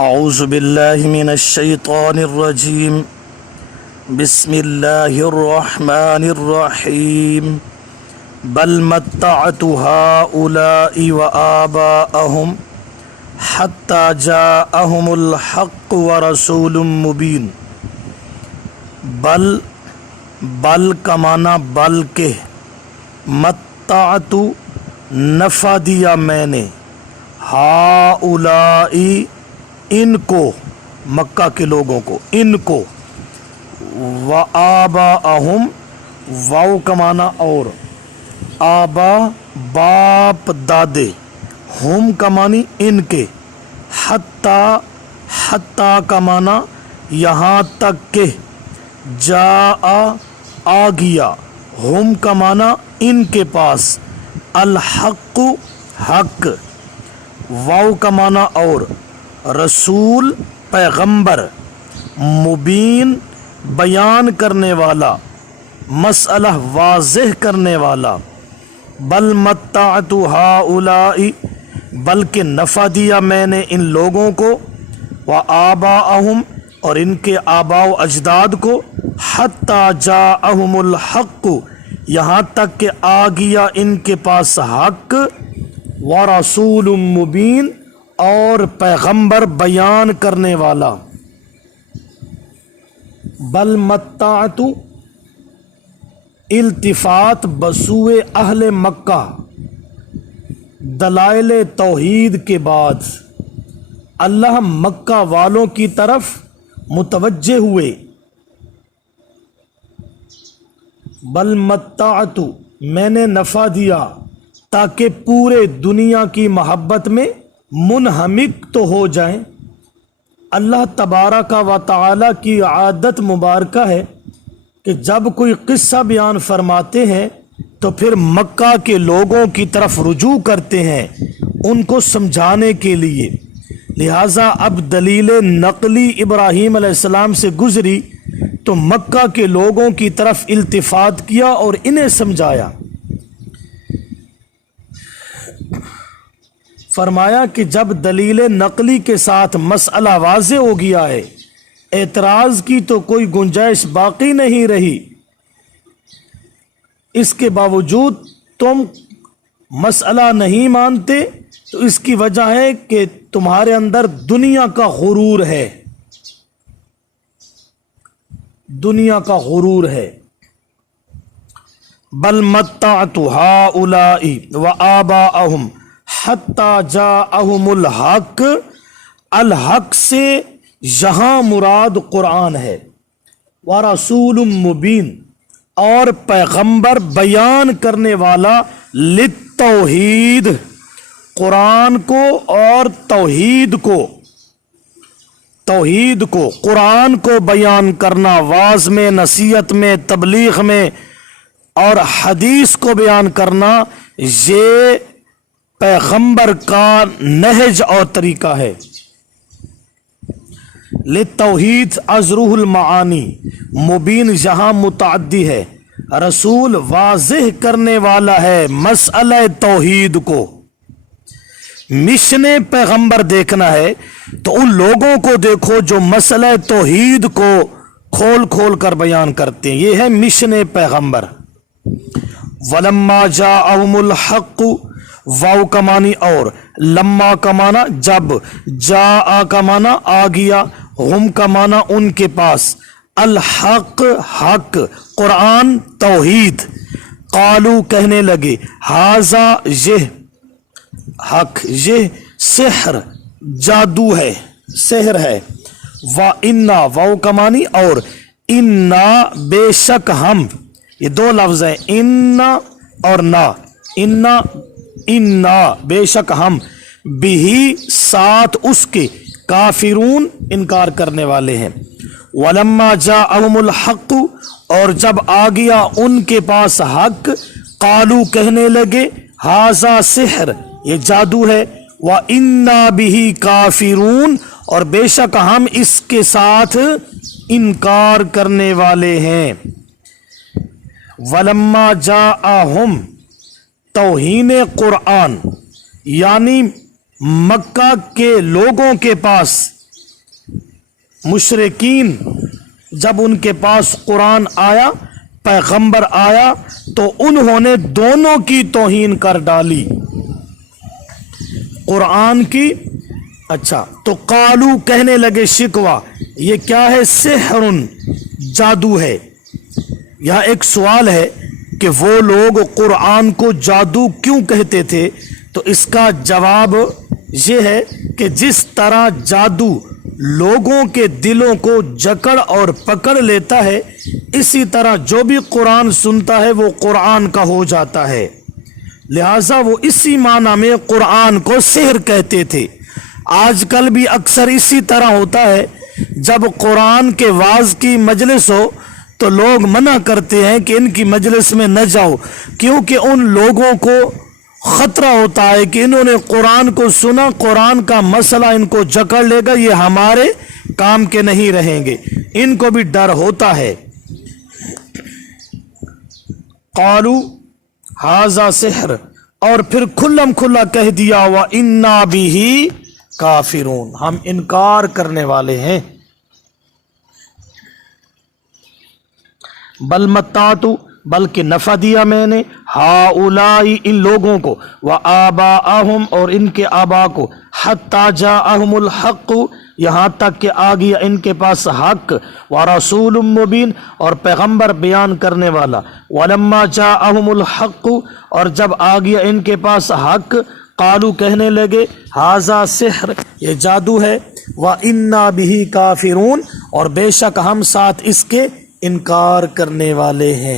اعوذ باللہ من الشیطان الرجیم بسم اللہ الرحمن الرحیم بل متعت هؤلاء وآباءهم حتی جاءهم الحق ورسول مبین۔ بل کا معنی بلکہ، متعت نفع دیا میں نے، ہؤلاء ان کو، مکہ کے لوگوں کو، ان کو، وآباءہم واو کا معنی اور، آبا باپ دادے، ہم کا معنی ان کے، حتی کا معنی یہاں تک کہ، جاء آ گیا، ہم کا معنی ان کے پاس، الحق حق، واو کا معنی اور، رسول پیغمبر، مبین بیان کرنے والا، مسئلہ واضح کرنے والا۔ بل متعت ہؤلاء بلکہ نفع دیا میں نے ان لوگوں کو، وآباءہم اور ان کے آباء و اجداد کو، حتی جاءہم الحق یہاں تک کہ آ گیا ان کے پاس حق، ورسول مبین اور پیغمبر بیان کرنے والا۔ بل متعت التفات بسوئے اہل مکہ، دلائل توحید کے بعد اللہ مکہ والوں کی طرف متوجہ ہوئے۔ بل متعت میں نے نفع دیا تاکہ پورے دنیا کی محبت میں منہمک تو ہو جائیں۔ اللہ تبارک و تعالی کی عادت مبارکہ ہے کہ جب کوئی قصہ بیان فرماتے ہیں تو پھر مکہ کے لوگوں کی طرف رجوع کرتے ہیں ان کو سمجھانے کے لیے۔ لہٰذا اب دلیل نقلی ابراہیم علیہ السلام سے گزری تو مکہ کے لوگوں کی طرف التفات کیا اور انہیں سمجھایا۔ فرمایا کہ جب دلیل نقلی کے ساتھ مسئلہ واضح ہو گیا ہے، اعتراض کی تو کوئی گنجائش باقی نہیں رہی، اس کے باوجود تم مسئلہ نہیں مانتے تو اس کی وجہ ہے کہ تمہارے اندر دنیا کا غرور ہے، دنیا کا غرور ہے۔ بل متعت ہؤلاء وآباءہم حتی جاءہم الحق، الحق سے یہاں مراد قرآن ہے، ورسول مبین اور پیغمبر بیان کرنے والا، للتوحید قرآن کو اور توحید کو قرآن کو بیان کرنا، واعظ میں، نصیحت میں، تبلیغ میں اور حدیث کو بیان کرنا، یہ پیغمبر کا نہج اور طریقہ ہے۔ للتوحید ازروح المعانی، مبین یہاں متعدی ہے، رسول واضح کرنے والا ہے مسئلہ توحید کو۔ مشن پیغمبر دیکھنا ہے تو ان لوگوں کو دیکھو جو مسئلہ توحید کو کھول کھول کر بیان کرتے ہیں، یہ ہے مشن پیغمبر۔ ولما جاءہم الحق، واو کا معنی اور، لما کا معنی جب، جاء کا معنی آ گیا، ہم کا معنی ان کے پاس، الحق حق، قرآن توحید، قالو کہنے لگے، ھذا یہ حق، یہ سحر جادو ہے، سحر ہے، وَإِنَّا واو کا معنی اور، انا بے شک ہم، یہ دو لفظ ہیں، انا اور نا، انا بے شک ہم، بھی ساتھ اس کے، کافرون انکار کرنے والے ہیں۔ وَلَمَّا جَاءَهُمُ الْحَقُّ اور جب آ گیا ان کے پاس حق، قالو کہنے لگے، ھذا سحر یہ جادو ہے، وَإِنَّا بِهِ کافرون اور بے شک ہم اس کے ساتھ انکار کرنے والے ہیں۔ وَلَمَّا جَاءَهُمْ توہین قرآن یعنی مکہ کے لوگوں کے پاس مشرکین جب ان کے پاس قرآن آیا، پیغمبر آیا، تو انہوں نے دونوں کی توہین کر ڈالی، قرآن کی۔ اچھا، تو قالو کہنے لگے شکوہ، یہ کیا ہے؟ سحر، جادو ہے۔ یہاں ایک سوال ہے کہ وہ لوگ قرآن کو جادو کیوں کہتے تھے؟ تو اس کا جواب یہ ہے کہ جس طرح جادو لوگوں کے دلوں کو جکڑ اور پکڑ لیتا ہے، اسی طرح جو بھی قرآن سنتا ہے وہ قرآن کا ہو جاتا ہے، لہٰذا وہ اسی معنی میں قرآن کو سحر کہتے تھے۔ آج کل بھی اکثر اسی طرح ہوتا ہے، جب قرآن کے واعظ کی مجلس ہو تو لوگ منع کرتے ہیں کہ ان کی مجلس میں نہ جاؤ، کیونکہ ان لوگوں کو خطرہ ہوتا ہے کہ انہوں نے قرآن کو سنا، قرآن کا مسئلہ ان کو جکڑ لے گا، یہ ہمارے کام کے نہیں رہیں گے، ان کو بھی ڈر ہوتا ہے۔ قالو ھذا سحر، اور پھر کھلم کھلا کہہ دیا، وَإِنَّا بِهِ کافرون، ہم انکار کرنے والے ہیں۔ بل متعت، بلکہ نفع دیا میں نے، ہؤلاء ان لوگوں کو، وآباءہم اور ان کے آبا کو، حتی جاءہم الحق یہاں تک کہ آ گیا ان کے پاس حق، ورسول مبین اور پیغمبر بیان کرنے والا، ولما جاءہم الحق اور جب آ گیا ان کے پاس حق، قالو کہنے لگے، ھذا سحر یہ جادو ہے، وإنا بہ کافرون اور بے شک ہم ساتھ اس کے انکار کرنے والے ہیں۔